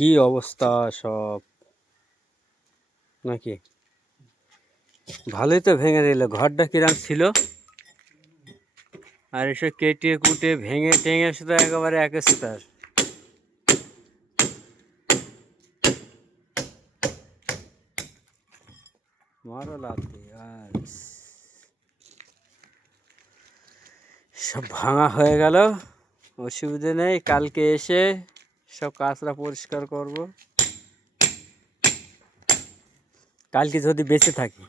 কি অবস্থা সব নাকি? ভালোই তো ভেঙে দিল। ঘরটা কিরম ছিল, আর এসে কেটে কুটে ভেঙে টেঙে শুধু একেবারে একেস্তার। মারো লাথি আর সব ভাঙা হয়ে গেল। অসুবিধে নেই, কালকে এসে সব কাঁচরা পরিষ্কার করব, কালকে যদি বেঁচে থাকি।